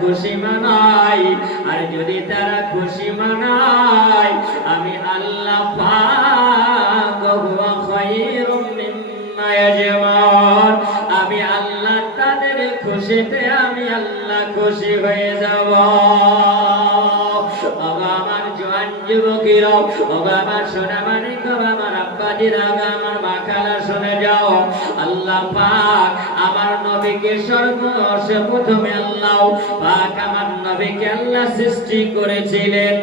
খুশি মানাই, আর যদি তারা খুশি মানাই আমি আল্লাহ পাক হুয়া খায়রুম মিম্মা ইয়াজমাউন, আমি আল্লাহ তাদের খুশিতে আমি আল্লাহ খুশি হয়ে যাব। আমার জোয়ান যুবকেরা, আমার সোনামানিক, আমার আব্বাজিরা, আমার মা খালা শুনে যাও, আল্লাহ পাক আমার নবীকে সর্বপ্রথমে আল্লাহ পাক আমার নবীকে আল্লাহ সৃষ্টি করেছিলেন।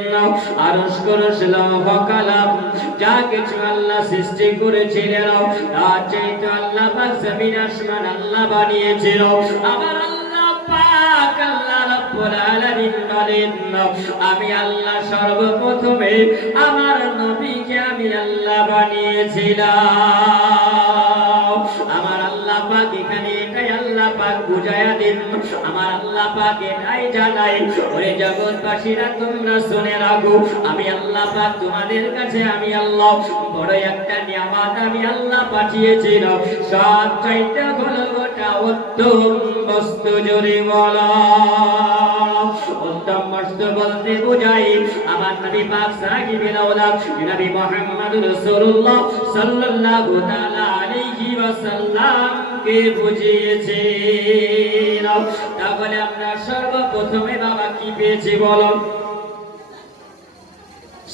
আরশ কুরসি লৌহ কলম যা কিছু আল্লাহ সৃষ্টি করেছিলেন তার চাইতে আল্লাহ পাক জমিন আসমান আল্লাহ বানিয়েছিল। আমার আল্লাহ পাক আল্লাহ রাব্বুল আলামিন বলেন, আমি আল্লাহ সর্বপ্রথমে আমার নবীকে আমি আল্লাহ বানিয়েছিলাম। আমার আল্লাহ পাক এখানে এটাই আল্লাহ পাক বুঝায়া দিন, আমার আল্লাহ পাক এটাই জানাই, ওরে জগৎবাসীরা তোমরা শুনে রাখো, আমি আল্লাহ পাক তোমাদের কাছে আমি আল্লাহ বড় একটা নিয়ামত আমি আল্লাহ পাঠিয়েছিলাম। সব চাইতে হলো ওটা উত্তম বস্তু। জোরে বলো উত্তম বস্তু বলতে বোঝাই আমার নবী পাক সাহিবুল আওলাদ নবী মুহাম্মদুর রাসূলুল্লাহ সাল্লাল্লাহু তাআলা আলাইহি ওয়াসাল্লাম কে বুঝিয়েছে। তাহলে আমরা সর্বপ্রথমে বাবা কি পেয়েছি বলো?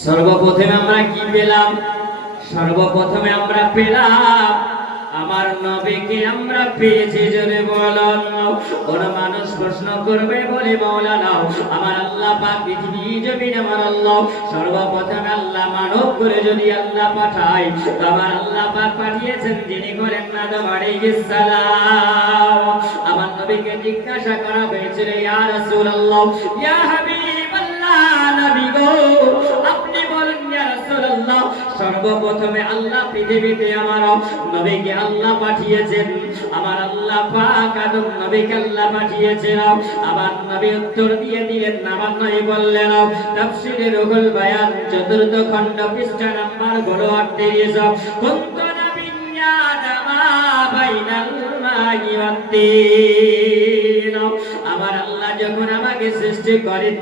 সর্বপ্রথমে আমরা কি পেলাম? সর্বপ্রথমে আমরা পেলাম আমার নবীকে আমরা পেয়েছি। জোরে বলুন। কোন মানুষ প্রশ্ন করবে বলে মাওলানা আমার আল্লাহ পাক পৃথিবী জমিনে আমার আল্লাহ সর্বপ্রথমে আল্লাহ মানব করে যদি আল্লাহ পাঠায় তো আমার আল্লাহ পাক পাঠিয়েছেন যিনি করেন আদম আলাইহিস সালাম। আমার নবীকে জিজ্ঞাসা করা হয়েছিল, ইয়া রাসূলুল্লাহ, ইয়া হাবিবাল্লাহ, নবী গো আপনি বলেন ইয়া রাসূলুল্লাহ সর্বপ্রথমে আল্লাহ পৃথিবীতে আমার নবীকে আল্লাহ পাঠিয়েছেন। আমার আল্লাহ পাক আদম নবীকে আল্লাহ পাঠিয়েছেন। আমার নবী উত্তর দিয়ে দিলেন, আমার নবী বললেন তাফসীরে রুহুল বায়ান ৪র্থ খণ্ড পৃষ্ঠা নাম্বার 38 কুনতু নাবিয়্যা দামা বাইনাল মাই ওয়াত তিন। আমার আল্লাহ যখন আমাকে সৃষ্টি করেন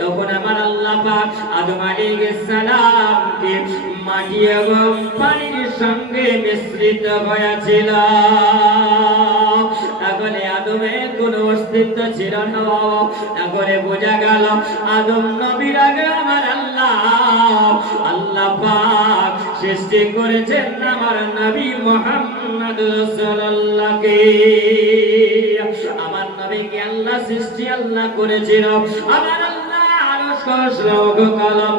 তখন আমার আল্লাহ পাক আদম আলাইহিস সালামকে মাটি এবং পানির সঙ্গে মিশ্রিত হয়েছিল। তাহলে আদমের কোনো অস্তিত্ব ছিল না। তাহলে বোঝা গেল আদম নবীর আগে আমার আল্লাহ পাক সৃষ্টি করেছেন আমার নবী মুহাম্মদ রাসূলুল্লাহকে। আমার নবীকে আল্লাহ সৃষ্টি আল্লাহ করেছিল। আমার আল্লাহ আরশ কুরসি লৌহ কলম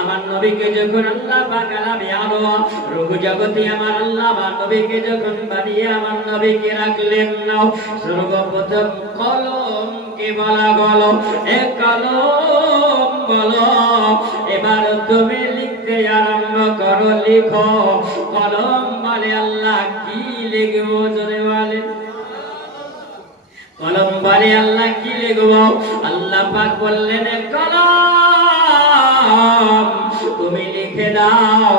আমার নবীকে যখন আল্লাহ পাক আলামে আলো রূহ জগতে আমার আল্লাহ নবীকে যখন বানিয়ে আমার নবীকে রাখলেন সর্বপ্রথম কলম কে বলা গলো, এ কলম বলো এবার তুমি লিখতে আরম্ভ করো, লিখো। কলম বলে আল্লাহ কি লিখবো? জোরে বলেন। কলম বলে আল্লাহ কি লিখবো? আল্লাহ পাক বললেন কলম তুমি লিখে দাও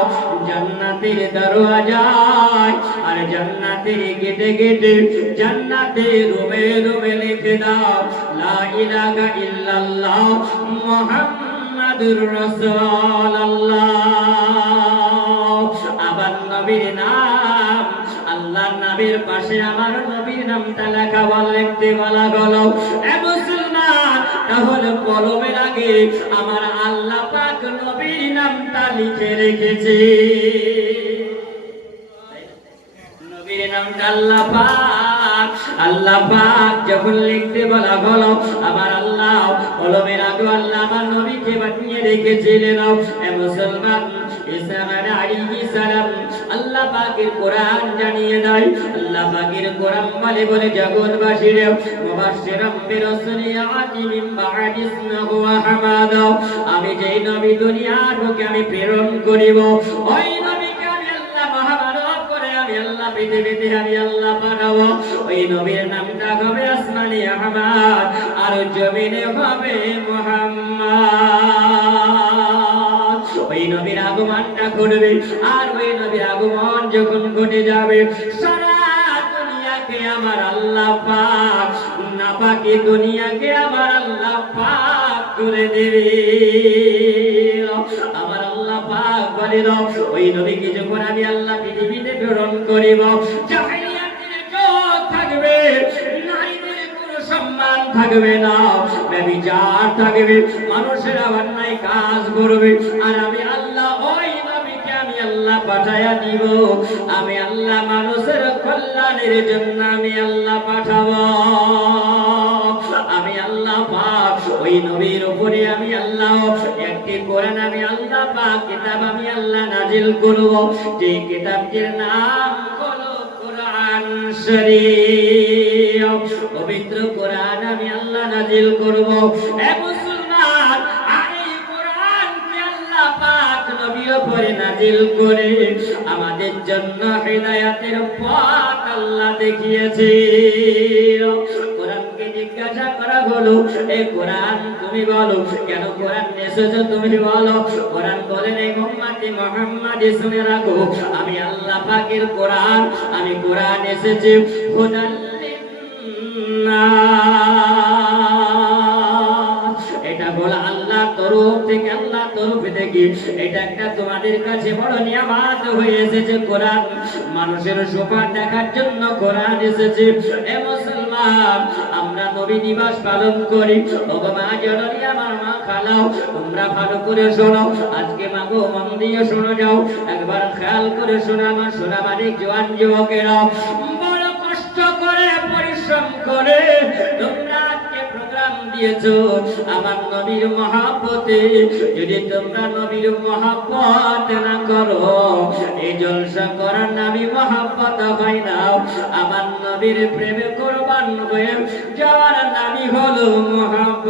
জান্নাতের দরওয়াজায়, আর জান্নাতের গেটে গেটে জান্নাতের রুমে রুমে লিখে দাও লা ইলাহা ইল্লাল্লাহ মুহাম্মাদুর রাসূলুল্লাহ। আবার নবীর নাম আল্লাহর নবীর পাশে আমার নবীর নামটা লেখা লিখতে বলা গলো। এ মুসলমান, তাহলে কলমের আগে আমার আল্লাহ পাক নবীর নামটা লিখে রেখেছে। নবীর নামটা আল্লাহ পাক যখন লিখতে বলা হলো আমার আল্লাহ কলমের আগে আল্লাহ আমার নবীকে বানিয়ে রেখেছিলেন। এ মুসলমান, ঈসা আলাইহিস সালাম আল্লাহ পাকের কোরআন জানিয়ে দেয়। আল্লাহ পাকের কোরআন বলে জগৎবাসীরে মুবাশশিরাম বিরাসূলিয়াতি মিন বা'দি ইসমিহি ওয়া হামাদা, আমি যেই নবী দুনিয়ার বুকে আমি প্রেরণ করিব ওই নবীকে আমি আল্লাহ মহামানব করে আমি আল্লাহ পৃথিবীতে আমি আল্লাহ পাঠাবো। ওই নবীর নামটা হবে আসমানি আহমদ আর জমিনে হবে মুহাম্মদ। ওই নবীর আগমনটা ঘটবে, আর ওই নবীর আগমন যখন ঘটে যাবে সারা দুনিয়াকে আমার আল্লাহ পাক বাকি দুনিয়াকে আমার আল্লাহ পাক করে দেবে। আমার আল্লাহ পাক বলে দাও ওই নবীকে যখন আমি আল্লাহ পৃথিবীতে প্রেরণ করিব, জাহেলিয়াতের যুগ থাকবে, নারীদের কোনো সম্মান থাকবে না, ব্যভিচার থাকবে, মানুষেরা অন্যায় কাজ করবে, আর আমি আল্লাহ ওই নবীকে আমি আল্লাহ পাঠায়া দিব। আমি আল্লাহ মানুষের কল্যাণের জন্য আমি আল্লাহ পাঠাবো। আমি আল্লাহ পাক ওই নবীর উপরে আমি আল্লাহ একটি কোরআন আমি আল্লাহ পাক কিতাব আমি আল্লাহ নাজিল করব, যে কিতাবটির নাম হলো কোরআন শরীফ। পবিত্র কোরআন আমি আল্লাহ নাজিল করব। এ মুসলমান, আর এই কোরআনকে আল্লাহ পাক নবীর উপরে নাজিল করে আমাদের জন্য হিদায়াতের পথ আল্লাহ দেখিয়েছে। কোরআনকে জিজ্ঞাসা করা হলো, এই কোরআন তুমি বলো, কেন কোরআন এসেছো তুমি বলো। কোরআন বলেন, এই উম্মতে মুহাম্মাদ শুনে রাখো, আমি আল্লাহ পাকের কোরআন, আমি কোরআন এসেছি হুদাল লিন্নাস। এটা বলে আল্লাহ তরফ থেকে, আল্লাহ তরফ থেকে এটা একটা তোমাদের কাছে বড় নিয়ামত হয়ে এসেছে। কোরআন মানুষের শোভা দেখার জন্য কোরআন এসেছে। এ মুসলমান, আমরা নবী দিবস পালন করি। ওগো মা জননী, আমার মা খালাও, তোমরা ভালো করে শোনো। আজকে মা গো মন দিয়ে শোনো যাও, একবার খেয়াল করে শোনো আমার সোনা মানিক জওয়ান যুবকেরা। বড় কষ্ট করে পরিশ্রম করে তোমরা আজকে প্রোগ্রাম দিয়েছো আমার নবীর মহব্বতে। যদি তোমরা নবীর মহব্বত না করো, এই জলসা করার নামই মহব্বত হয় না। আমার নবীর প্রেমে কোরবান হয়ে যাওয়ার নামই হলো মহব্বত।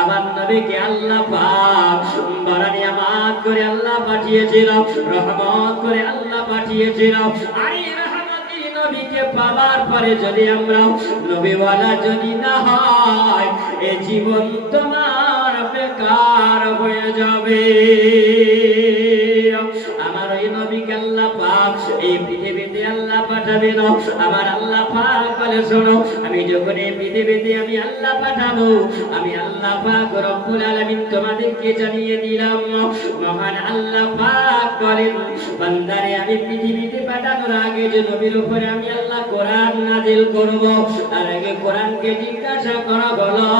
আমার নবীকে আল্লাহ পাক বড় নিয়ামত করে আল্লাহ পাঠিয়েছিল, রহমত করে আল্লাহ পাঠিয়েছিল। আর এই রহমতি নবীকে পাওয়ার পরে যদি আমরা নবীওয়ালা যদি না হয়, এই জীবন তোমার বেকার হয়ে যাবে। আমার ওই নবীকে আল্লাহ পাক এই পৃথিবীতে আল্লাহ পাঠাবেন। আমার আল্লাহ পাক বলে শোনো, আমি যখন এই পৃথিবীতে আমি আল্লাহ পাঠাবো, আমি আল্লাহ পাক রব্বুল আলামিন তোমাদেরকে জানিয়ে দিলাম। মহান আল্লাহ পাক বলেন, বান্দারে আমি পৃথিবীতে পাঠানোর আগে যে নবীর উপরে আমি আল্লাহ কোরআন নাজিল করব, তার আগে কোরআনকে জিজ্ঞাসা করা বলো,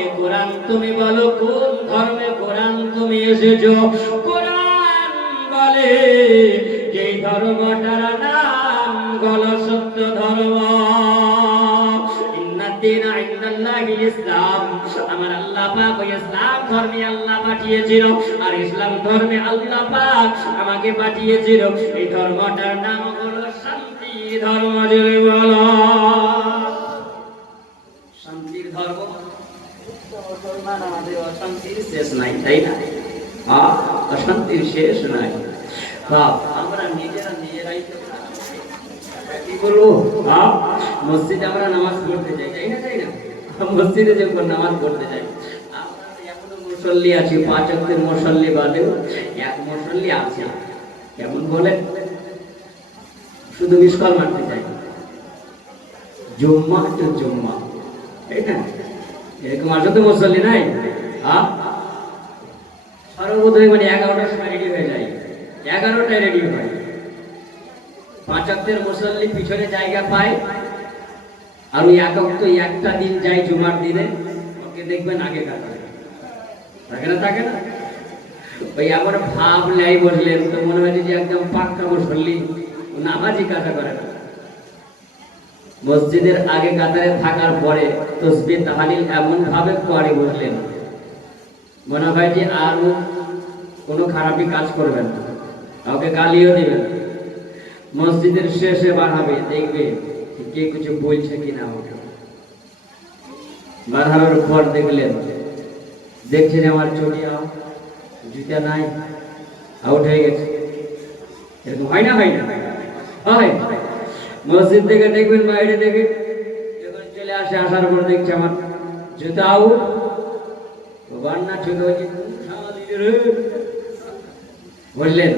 এই কোরআন তুমি বলো কোন ধর্মে কোরআন তুমি এসেছো। কোরআন বলে যে ধর্মটার নাম হলো সত্য ধর্ম। ইন্নাদ-দীনা ইনদাল্লাহিল ইসলাম। আমার আল্লাহ পাক ওই ইসলাম ধর্মে আল্লাহ পাঠিয়েছিল, আর ইসলাম ধর্মে আল্লাহ পাক আমাকে পাঠিয়েছিল। এই ধর্মটার নাম হলো শান্তি ধর্ম। জোরে বলো শান্তির ধর্ম। মুসলমান, আমাদের অশান্তির শেষ নাই, তাই না? অশান্তির শেষ নাই। বাপ, আমরা নিজেরাই কি করবো? মসজিদে আমরা নামাজ পড়তে যাই, তাই না? তাই না? মসজিদে যখন নামাজ পড়তে যাই, আমরা এখনো মুসল্লি আছি, 5 ওয়াক্তের মুসল্লি বাদেও এক মুসল্লি আছে। কেমন বলেন? শুধু মিসকাল মারতে যাই, জুম্মা তো জুম্মা, তাই না? এরকম আছে তো মুসল্লি নাই? সর্বপ্রথমে মানে 11টার সময় রেডি হয়ে যায়, 11টায় রেডি হয়। 5 ওয়াক্তের মুসল্লি পিছনে জায়গা পায়, আর ওই একটা দিন যায় জুমার দিনে, ওকে দেখবেন আগে থাকে না, থাকে না? ওই আবার ভাব লাই বসলেন তো মনে হয় যে একদম পাক্কা মুসল্লি, নামাজই কাজা করে না। মসজিদের আগে কাতারে থাকার পরে তাসবিহ তাহলিল এমন ভাবে করে বসলেন, মনে হয় যে আর কোনো খারাপই কাজ করবেন না, কাউকে গালিও দিবেন। মসজিদের শেষে বার হবে, দেখবে কে কিছু বলছে কিনা। বার হওয়ার পর দেখছেন আমার চটিয়া জুতা নাই, আউট হয়ে গেছে। এরকম হয় না? হয় না? হয়। মসজিদ থেকে দেখবেন বাইরে থেকে যখন চলে আসে, আসার পর দেখছে আমার জুতা আউট। না ছোট হয়েছে বললেন,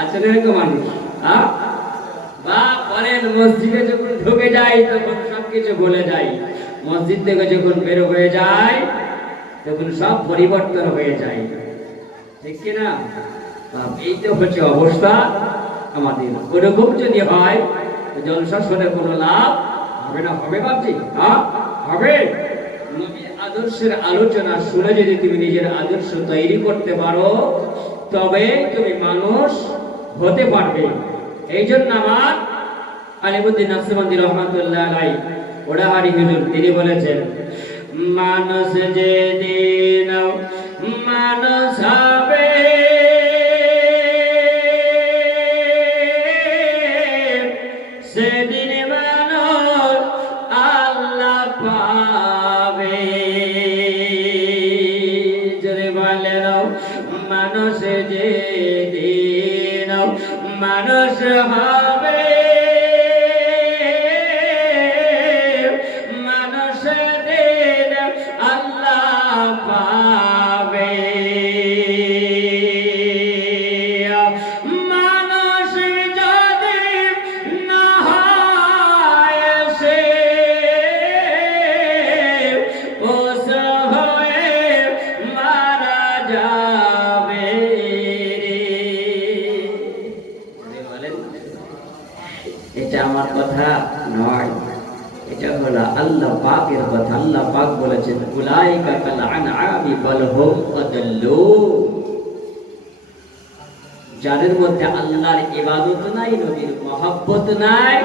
আচ্ছা এরকম মানুষ বা বলেন মসজিদে যখন ঢুকে যাই তখন সবকিছু ভুলে যাই, মসজিদ থেকে যখন বের হয়ে যায় তখন সব পরিবর্তন হয়ে যায়, ঠিক কিনা? এই তো হচ্ছে অবস্থা আমাদের। ওরকম যদি হয় জলসা শুনে কোনো লাভ হবে না? হবে ভাবছি, হ্যাঁ হবে। নবীর আদর্শের আলোচনা শুনে যদি তুমি নিজের আদর্শ তৈরি করতে পারো তবে তুমি মানুষ হতে পারবে। এই জন্য আমার আলিমুদ্দিন নাসিরউদ্দিন রহমাতুল্লাহ আলাইহি ওড়াহারি হুজুর তিনি বলেছেন, মানুষ যেদিন মানুষ হবে সেদিন মানুষ আল্লাহ পাবে। জোরে বলেন মানুষ যেদিন মানুষ হবে মানুষ দিন আল্লাহ পাবে। মানুষ যদি না হয় সে পশু হয়ে মারা যাবে রে। বলেন এটা আমার কথা নয়, এটা হলো আল্লাহ পাকের কথা। আল্লাহ পাক বলেছেন উলাইকা কাল আনআমি বাল হুম আদাল্লু। যাদের মধ্যে আল্লাহর ইবাদত নাই, নবীর মহব্বত নাই,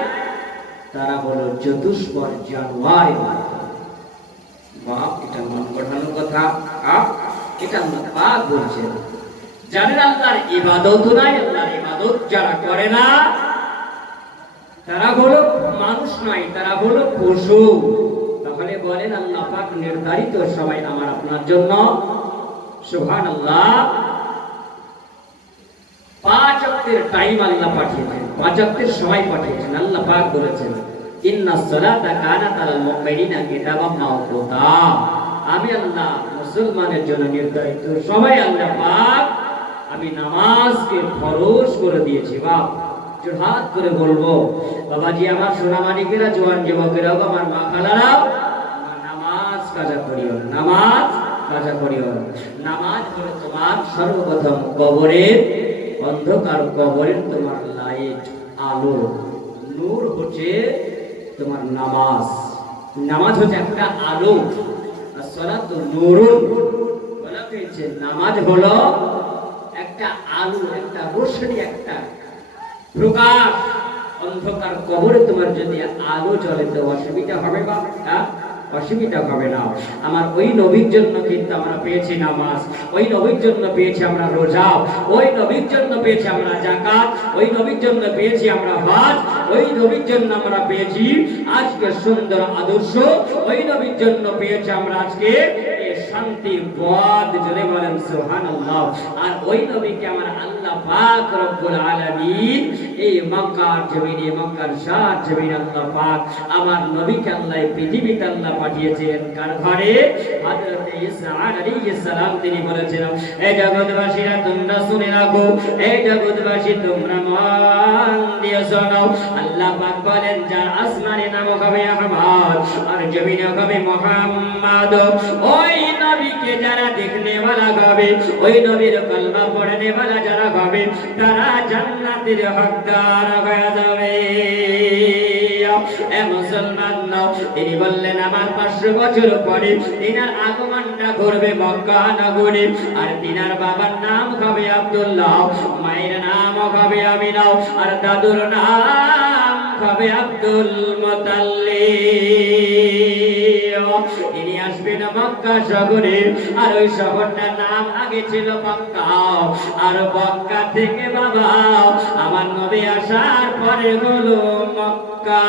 তারা হলো চতুষ্পদ জানোয়ার। বাপ এটা মন গঠানোর কথা, এটা আল্লাহ পাক বলছেন। যাদের আল্লাহর ইবাদত নাই, আল্লাহর ইবাদত যারা করে না তারা হলো মানুষ নয়, তারা হলো পশু। তাহলে বলেন আল্লাহ পাক নির্ধারিত সময় আমার আপনার জন্য সুবহানাল্লাহ 5 ওয়াক্তের টাইম আল্লাহ পাঠিয়েছেন, 5 ওয়াক্তের সময় পাঠিয়েছেন। আল্লাহ পাক বলেছেন ইন্নাস সালাতা কানাত আলাল মুমিনিনা কিতাবাম মাওকুতা। আমি আল্লাহ মুসলমানের জন্য নির্ধারিত সময় আল্লাহ পাক আমি নামাজকে ফরজ করে দিয়েছি। বাপ হাত করে বলবো বাবাজি, আমার সোনামানিকেরা, জোয়ান যুবকেরা, আমার মা খালারা, নামাজ কাজা করিও, নামাজ কাজা করিও। নামাজ হলো তোমার সর্বপ্রথম কবরের অন্ধকার, কবরের তোমার লাইট, আলো, নূর হচ্ছে তোমার নামাজ। নামাজ হচ্ছে একটা আলো, আর সালাত নূরুন। বলা হয়েছে নামাজ হলো একটা আলো, একটা রোশনি, একটা প্রকাশ। অন্ধকার কবরে তোমার যদি আলো জ্বলে তো অসুবিধা হবে বা অসুবিধা হবে না। আমার ওই নবীর জন্য কিন্তু আমরা পেয়েছি নামাজ, ওই নবীর জন্য পেয়েছি আমরা রোজা, ওই নবীর জন্য পেয়েছি আমরা যাকাত, ওই নবীর জন্য পেয়েছি আমরা হজ, ওই নবীর জন্য আমরা পেয়েছি আজকে সুন্দর আদর্শ, ওই নবীর জন্য পেয়েছি আমরা আজকে শান্তির পথ। জোরে বলেন সুবহানাল্লাহ। আর ওই নবীকে আমার আল্লাহ পাক রব্বুল আলামিন এই মক্কার জমিনে, মক্কার শাহ জমিনে আল্লাহ পাক আমার নবীকে আল্লাহ পৃথিবীতে আল্লাহ পাঠিয়েছেন কার ঘরে? হযরত ঈসা আলাইহিস সালাম। তিনি বলেছেন এই জগৎবাসীরা তোমরা শুনে রাখো, এই জগৎবাসী তোমরা মন দিয়ে শোনো। আল্লাহ পাক বলেন যার আসমানে নাম হবে আহমদ আর জমিনে হবে মুহাম্মদ। ওই নবীকে যারা দেখনে वाला হবে, ওই নবীর কলমা পড়নে वाला যারা হবে তারা জান্নাতের হকদার হয়ে যাবে। এ মুসলমান নাও, তিনি বললেন আমার 500 বছর পরে তিনার আগমনটা ঘটবে মক্কা নগরে। আর তিনার বাবার নাম হবে আব্দুল্লাহ, মায়ের নাম হবে আমিনা, আর দাদুর নাম হবে আব্দুল মুতাল্লিব। তিনি আসবেন মক্কা শহরে, আর ওই শহরটার নাম আগে ছিল মক্কা। আর মক্কা থেকে বাবা আমার নবী আসার পরে হলো মক্কা।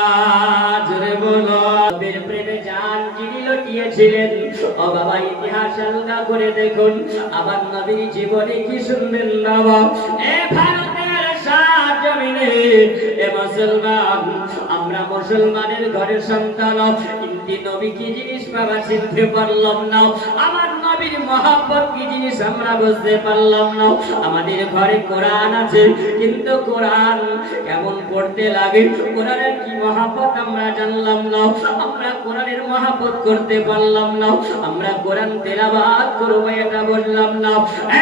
জোরে বলো নবীর প্রেমে জান যিনি লুটিয়েছিলেন। ও বাবা ইতিহাস আলগা করে দেখুন আমার নবীর জীবনে কি শুনবেন বাবা। এ ভারতের শাহ আলামিনে এ মুসলমান আমরা মুসলমানের ঘরের সন্তান কিন্তু নবী কি জিনিস বাবা চিনতে পারলাম না আমার নবীর মহব্বত কি জিনিস আমরা বুঝতে পারলাম না আমাদের ঘরে কোরআন আছে কিন্তু কোরআন কেমন পড়তে লাগে কোরআনের কি মহব্বত আমরা জানলাম না আমরা কোরআনের মহব্বত করতে পারলাম না আমরা কোরআন তেলাওয়াত করব এটা বললাম না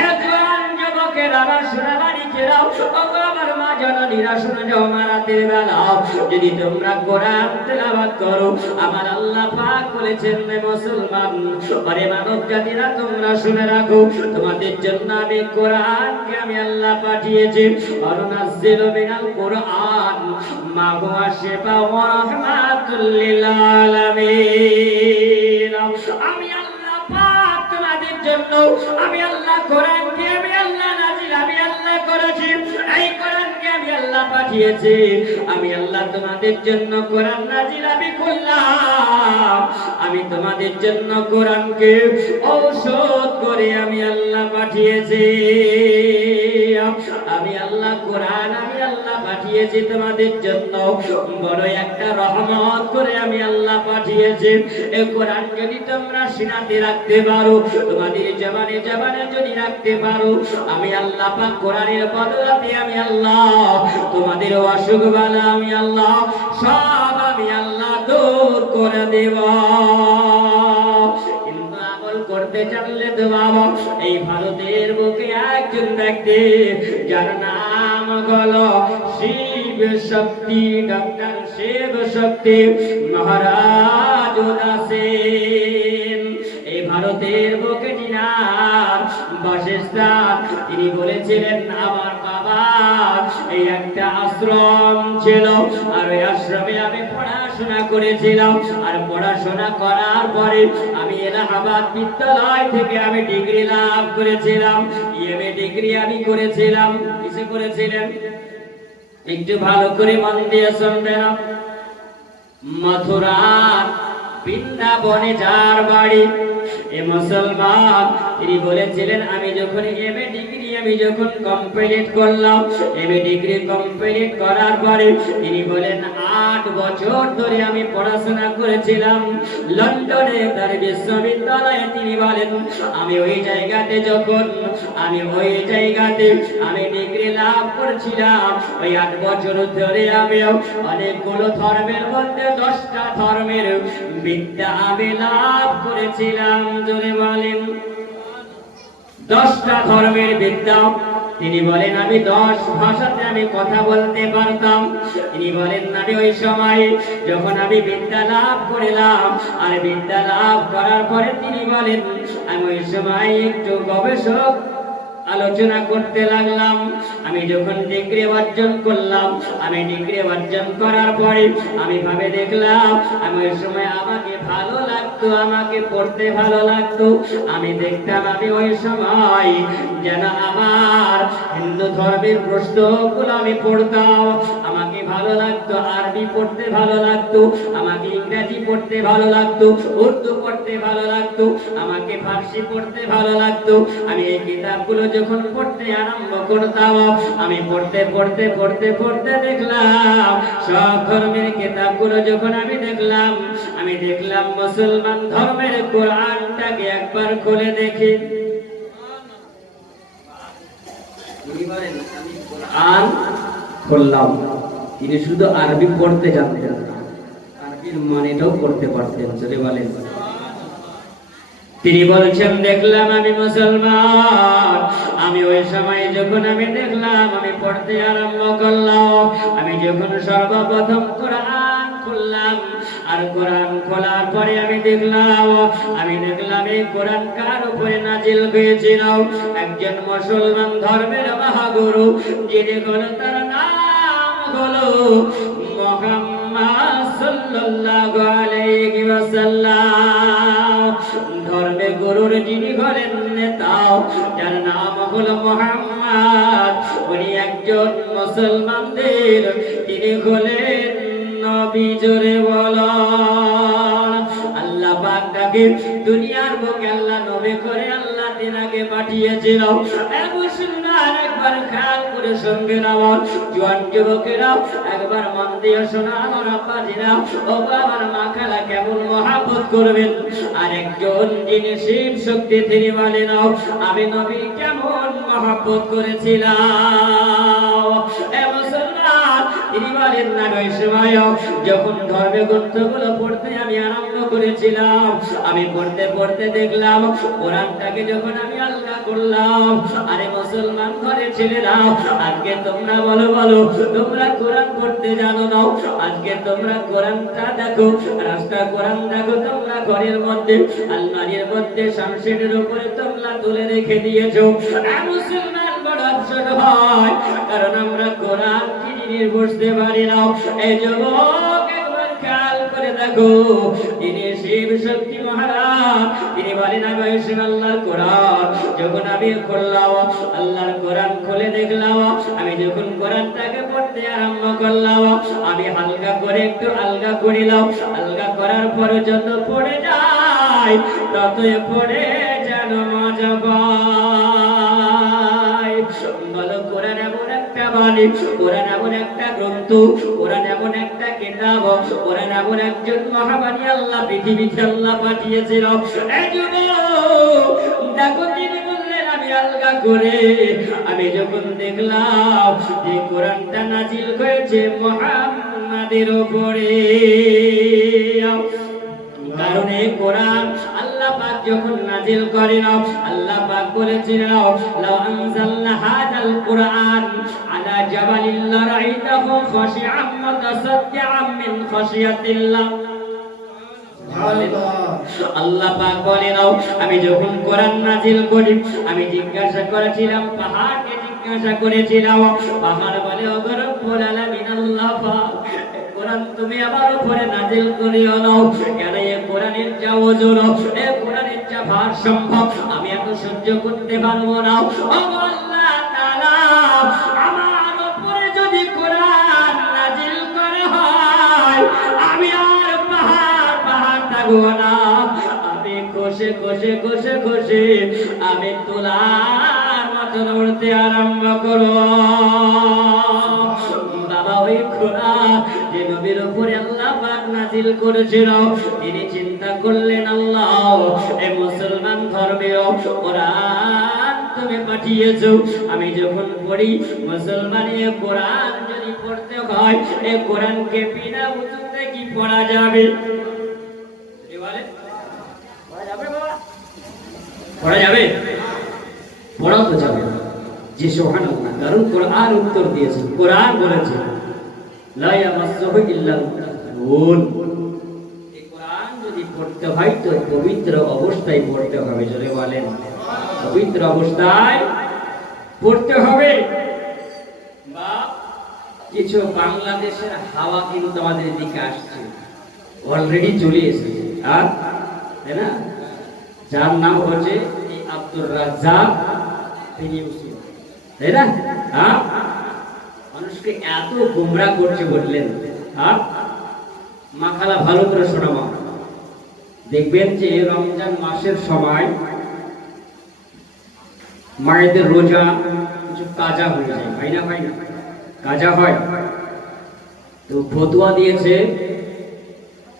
একবার যুবকেরা শোনাবাড়ি কেরাও আমার মা জননীরা শুনে যাও রাতের বেলা যদি তোমরা কোরআন তেলাওয়াত করো আমার আল্লাহ পাক বলেছেন হে মুসলমান আরে মানব জাতিরা তোমরা শুনে রাখো তোমাদের জন্য আমি কোরআনকে আমি আল্লাহ পাঠিয়েছি অনুনাজ্জিলু মিনাল কোরআন মা হুয়া শিফা ওয়া রাহমাতুল লিল আলামিন আমি আল্লাহ পাক তোমাদের জন্য আমি আল্লাহ কোরআনকে আমি আল্লাহ নাজিল আমি আল্লাহ করেছি এই কোরআনকে আমি আল্লাহ পাঠিয়েছি আমি আল্লাহ তোমাদের জন্য কোরআন নাজিল আমি করলাম আমি তোমাদের জন্য কোরআনকে ঔষধ করে আমি আল্লাহ পাঠিয়েছি আমি আল্লাহ কোরআন আমি আল্লাহ পাঠিয়েছি তোমাদের জন্য বড় একটা রহমত করে আমি আল্লাহ পাঠিয়েছি এই কোরআন যদি তোমরা সিনাতে রাখতে পারো তোমাদের জবানে জবানে যদি রাখতে পারো আমি আল্লাহ পাক কোরআনের বদলাতে আমি আল্লাহ তোমাদের অসুখ বালা আমি আল্লাহ সব আমি আল্লাহ দূর করে দেব কিন্তু আমল করতে জানলে তো বাবা এই ভারতের বুকে একজন ব্যক্তি যার নাম হলো শিব শক্তি ডক্টর শিব শক্তি মহারাজ উদাসীন এই ভারতের বুকে যিনার বাসস্থান তিনি বলেছিলেন আমার বাবা এই একটা আশ্রম ছিল আর ওই আশ্রমে আমি পড়াশোনা করেছিলাম আর পড়াশোনা করার পরে আমি এলাহাবাদ বিদ্যালয় থেকে আমি ডিগ্রি লাভ করেছিলাম এমএ ডিগ্রি আমি করেছিলাম কিসে করেছিলেন একটু ভালো করে মন দিয়ে শুনবেন মথুরা বৃন্দাবনে যার বাড়ি এ মুসলমান তিনি বলেছিলেন আমি যখন এমএ ডিগ্রি আমি যখন কমপ্লিট করলাম এমএ ডিগ্রি কমপ্লিট করার পরে তিনি বলেন 8 বছর ধরে আমি পড়াশোনা করেছিলাম লন্ডনে তার বিশ্ববিদ্যালয়ে তিনি বলেন আমি ওই জায়গাতে যখন আমি ওই জায়গাতে আমি ডিগ্রি লাভ করেছিলাম ওই 8 বছর ধরে আমি অনেকগুলো ধর্মের মধ্যে 10টা ধর্মের বিদ্যা আমি লাভ করেছিলাম জোরে বলেন 10টা ধর্মের বিদ্যা তিনি বলেন আমি 10 ভাষাতে আমি কথা বলতে পারতাম তিনি বলেন আমি ওই সময় যখন আমি বিদ্যা লাভ করলাম আর বিদ্যা লাভ করার পরে তিনি বলেন আমি ওই সময় একটু গবেষক আলোচনা করতে লাগলাম আমি যখন ডিগ্রি অর্জন করলাম আমি ডিগ্রি অর্জন করার পরে আমি ভাবে দেখলাম আমি ওই সময় আমাকে ভালো লাগতো আমাকে পড়তে ভালো লাগতো আমি দেখতাম আমি ওই সময় যেন আমার হিন্দু ধর্মের পুস্তকগুলো আমি পড়তাম আমাকে ভালো লাগতো আরবি পড়তে ভালো লাগতো আমাকে ইংরেজি পড়তে ভালো লাগতো উর্দু পড়তে ভালো লাগতো আমাকে ফার্সি পড়তে ভালো লাগতো আমি এই কিতাবগুলো যখন পড়তে আরম্ভ করতাম আমি পড়তে পড়তে পড়তে পড়তে দেখলাম সব ধর্মের কিতাবগুলো যখন আমি দেখলাম মুসলমান ধর্মের কোরআনটাকে একবার খুলে দেখি আমি কোরআন খুললাম তিনি শুধু আরবি পড়তে জানতেন না আরবির মানেটাও পড়তে পারতেন যদি বলেন তিনি বলছেন দেখলাম আমি মুসলমান আমি ওই সময় যখন আমি দেখলাম আমি পড়তে আরম্ভ করলাম আমি যখন সর্বপ্রথম কোরআন খুললাম আর কোরআন খোলার পরে আমি দেখলাম এই কোরআন কার উপরে নাজিল হয়েছিল একজন মুসলমান ধর্মের মহাগুরু যিনি হলো তার নাম হলো মুহাম্মদ সাল্লাল্লাহু আলাইহি ওয়াসাল্লাম ধর্মের গুরুর যিনি হলেন নেতা যার নাম হলো মুহাম্মদ উনি একজন মুসলমানদের তিনি হলেন নবী জোরে বলো আল্লাহ পাক তাকে দুনিয়ার বুকে আল্লাহ নবী করে আল্লাহ তিনাকে পাঠিয়েছিল একবার খেয়াল করে করে সঙ্গে নাও, জোয়ান যুবকেরা একবার মন দিয়ে শোনা আমার আব্বাজিরা, ও আমার মা খালা কেমন মহাব্বত করবেন। আর একজন যিনি শিব শক্তি তিনি বলেন আমি নবী কেমন মহাব্বত করেছিলাম। এ মুসলমান, তিনি বলেন না ওই সময় যখন ধর্মীয় গ্রন্থগুলো পড়তে আমি আরম্ভ করেছিলাম, আমি পড়তে পড়তে দেখলাম কোরআনটাকে যখন আমি আলগা করলাম, আরে মুসলমান ঘরে ছেলেরা, আজকে তোমরা বলো বলো তোমরা কোরআন পড়তে জানো না? আজকে তোমরা কোরআনটা দেখো, রাস্তা কোরআন দেখো, তোমরা ঘরের মধ্যে আলমারির মধ্যে সামশেটের উপরে তোমরা তুলে রেখে দিয়েছো। মুসলমান বড় আফসোস হয়, কারণ আমরা কোরআন কি জিনিস বুঝতে পারি না। এই যুবক একবার খেয়াল করে দেখো, তিনি শিব শক্তি মহারাজ, তিনি বলেন আমি আল্লাহর কোরআন যখন আমি খুললাম, আল্লাহর কোরআন খুলে দেখলাম, আমি যখন কোরআনটাকে পড়তে আরম্ভ করলাম, আমি হালকা করে একটু আলগা করিলাম, আলগা করার পরে যত পড়ে যায় ততই পড়ে যেন মজা পায়। বলো কোরআন এমন একটা বাণী, কোরআন এমন একটা গ্রন্থ, কোরআন এমন একটা কিতাব, কোরআন এমন একজন মহাবাণী আল্লাহ পৃথিবীতে আল্লাহ পাঠিয়েছিল। এই যুবক দেখো, তিনি বললেন আমি আলগা করে আমি যখন দেখলাম যে কোরআনটা নাজিল হয়েছে মুহাম্মাদের উপরে, কারণ এই কোরআন আল্লাহ পাক যখন নাজিল করেন, আল্লাহ পাক বলেছেন লাউ আনজালনা হাযাল কুরআন আলা জাবালিন লারাইতাহু খাশিআম মুতাসাদ্দিআম মিন খাশিয়াতিল্লাহ। আল্লাহ পাক বলেন আমি যখন কোরআন নাজিল করি, আমি জিজ্ঞাসা করেছিলাম পাহাড়কে, জিজ্ঞাসা করেছিলাম, পাহাড় বলে ওগো রব্বুল আলামিন আল্লাহ পাক কোরআন তুমি আমার উপরে নাজিল করিও না, কেন এই কোরআনের যা ওজন, এই কোরআনের যা ভারসাম্য আমি এত সহ্য করতে পারবো না। ওগো আল্লাহ তাআলা, আমার উপরে যদি কোরআন নাজিল করা হয় আমি আর পাহাড় থাকবো না, আমি কষে কষে কষে কষে আমি তোলার মতন উড়তে আরম্ভ করব। বাবা ওই কোরআন যে নবীর উপরে আল্লাহ পাক নাজিল করেছিল, তিনি চিন্তা করলেন আল্লাহ এই মুসলমান ধর্মেও কোরআন তুমি পাঠিয়েছো, আমি যখন পড়ি মুসলমানের কোরআন যদি পড়তে হয় এই কোরআনকে বিনা উজুতে কি পড়া যাবে? পড়া যাবে? পড়া তো যাবে যে সুবহানাল্লাহ, কারণ কোরআন উত্তর দিয়েছে, কোরআন বলেছে লা ইয়ামাসসুহু ইল্লাল মুতাহহারুন। এই কোরআন যদি পড়তে হয় তো পবিত্র অবস্থায় পড়তে হবে, জোরে বলেন পবিত্র অবস্থায় পড়তে হবে। বা কিছু বাংলাদেশের হাওয়া কিন্তু আমাদের দিকে আসছে, অলরেডি চলে এসেছে, আর তাই না, যার নাম হচ্ছে আব্দুর রাজ্জাক, তিনি মুসলিম, তাই না? মানুষকে এত গোমরা করছে বললেন। মা খালা ভালো করে শোনাবো, দেখবেন যে রমজান মাসের সময় মায়েদের রোজা কিছু কাজা হয়ে যায়, হয় না? হয় না? কাজা হয় তো ফতোয়া দিয়েছে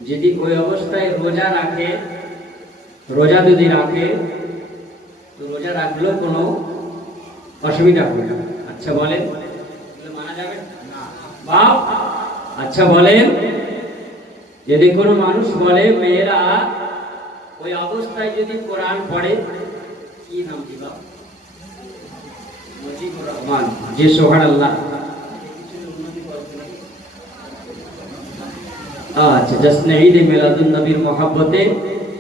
যদি ওই অবস্থায় রোজা রাখে, রোজা যদি রাখে তো রোজা রাখলেও কোনো অসুবিধা হবে না। আচ্ছা বলেন মানা যাবে না? বাপ আচ্ছা বলেন, যদি কোনো মানুষ বলে মেয়েরা ওই অবস্থায় যদি কোরআন পড়ে, কি নাম কি বাপ? মুজিবুর রহমান। জি সুবহানাল্লাহ। আচ্ছা, জশ্নে ঈদ মিলাদুন নবীর মহব্বতে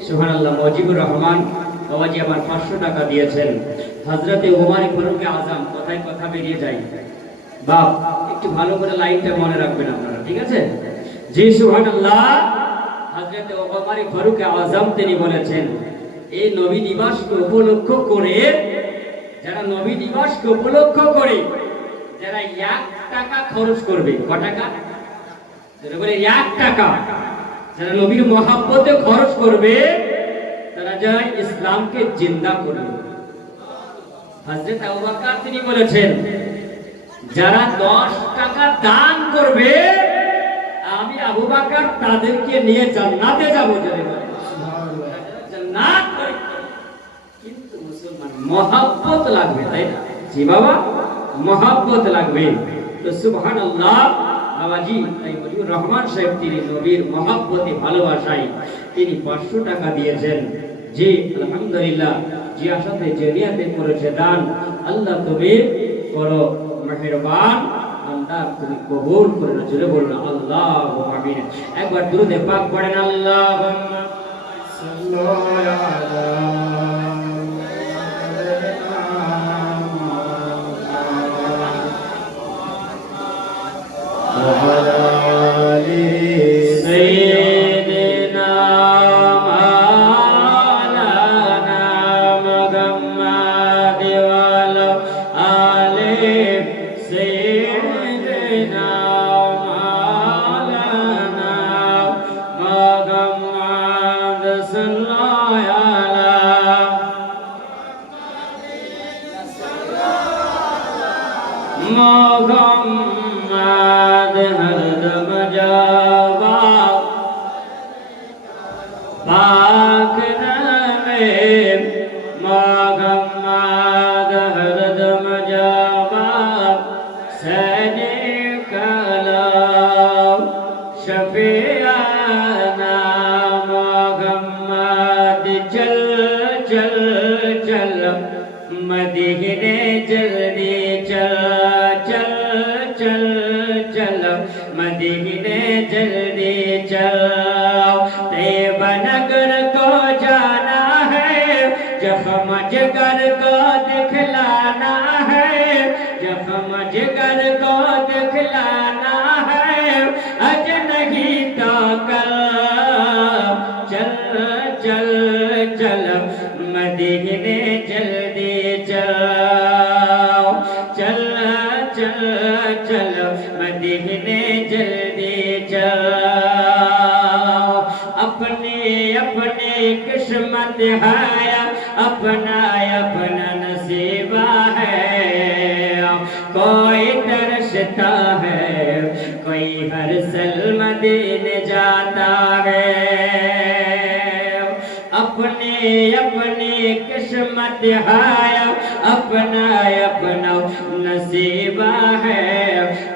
সুবহানাল্লাহ, মুজিবুর রহমান বাবাজি আমার 500 টাকা দিয়েছেন। হযরতে ওমর ফারুক আযম, কথায় কথা বেরিয়ে যায় বাপ, একটু ভালো করে লাইনটা মনে রাখবেন আপনারা, ঠিক আছে? জি সুবহানাল্লাহ। হযরতে ওমর ফারুক আযম তিনি বলেছেন এই নবী দিবসকে উপলক্ষ করে, যারা নবী দিবসকে উপলক্ষ করে যারা 1 টাকা খরচ করবে, ক টাকা? যারা বলে 1 টাকা, যারা নবীর মহব্বতে খরচ করবে তারা যারা ইসলামকে জিন্দা করবে। হযরত আবু বকর তিনি বলেছেন যারা 10 টাকা দান করবে আমি আবু বকর তাদেরকে নিয়ে জান্নাতে যাব জোরে বলেন জান্নাত করে। কিন্তু মুসলমান মহব্বত লাগবে, তাই না? জি বাবা, মহব্বত লাগবে। তো সুবহানাল্লাহ বাবাজি, তাই মজিবুর রহমান সাহেব তিনি নবীর মহব্বতে ভালোবাসায় তিনি 500 টাকা দিয়েছেন। জি আলহামদুলিল্লাহ, যে আশাতে যে নিয়তে করেছে দান, আল্লাহ তুমি করো মেহেরবান, আল্লাহ তুমি কবুল করে না। জোরে বলুন আল্লাহু আমিন। একবার দুরূদে পাক পড়েন আল্লাহুম্মা সাল্লি আলা मोहम्मद हरदम जावा पाक नबी मोहम्मद हरदम जावा सैने कलाम शफियाना मोहम्मद चल चल चल मदीने जल्दी चल चल चल चल मदीने जल्दी चल तैयबा नगर को जाना है जख्म जिगर को दिखलाना है जख्म जिगर को दिखलाना है अज नहीं तो कल चल चल चल मदीने जल्दी चल चल चल चल मदीने जल्दी चल अपने अपने किस्मत है अपना अपना नसीबा है कोई तरसता है कोई हर साल मदीने जाता है अपने अपने किस्मत है अपना अपना नसीबा है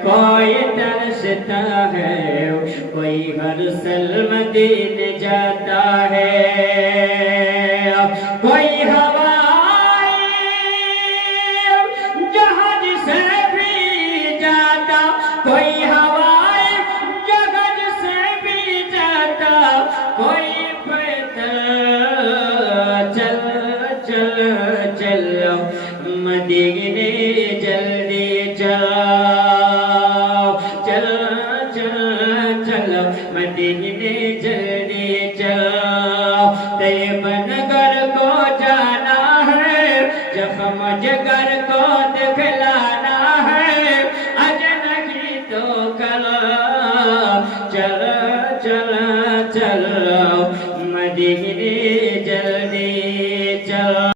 कोई तरसता है कोई हर साल मदीने जाता है कोई हवाई जहाज से भी जाता कोई हवाई जहाज से भी जाता कोई चल चल चल मदीने जल्दी चल चल चल चल मदीने जल्दी चल तैयबा नगर को जाना है जख्म जिगर को दिखलाना है अज नहीं तो कल चल चल चल मदीने